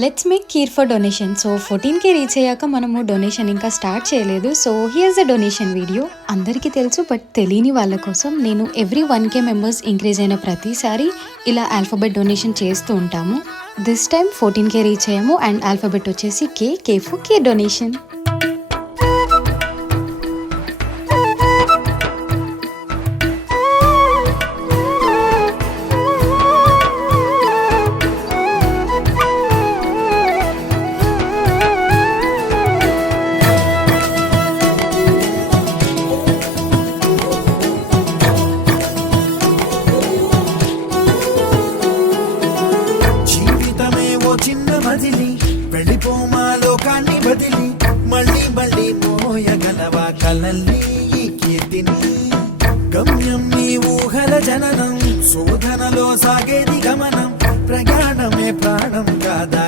Let's make కీర్ for donation. So 14K reach అయ్యాక మనము డొనేషన్ ఇంకా స్టార్ట్ చేయలేదు. So here's the donation video. అందరికీ తెలుసు బట్ తెలియని వాళ్ళ కోసం నేను ఎవ్రీ 1K మెంబర్స్ ఇంక్రీజ్ అయిన ప్రతిసారి ఇలా ఆల్ఫాబెట్ డొనేషన్ చేస్తూ ఉంటాము. దిస్ టైమ్ 14K రీచ్ అయ్యాము అండ్ ఆల్ఫాబెట్ వచ్చేసి కే ఫర్ కే డొనేషన్. చిన్న మదిలి వెళ్ళిపోమా లోకాన్ని బదిలి మళ్ళీ మళ్ళీ మోయగలవా కలల్ని ఈ కీర్తిని గమ్యం నీ ఊహల జననం శోధనలో సాగేది గమనం ప్రయాణమే ప్రాణం కాదా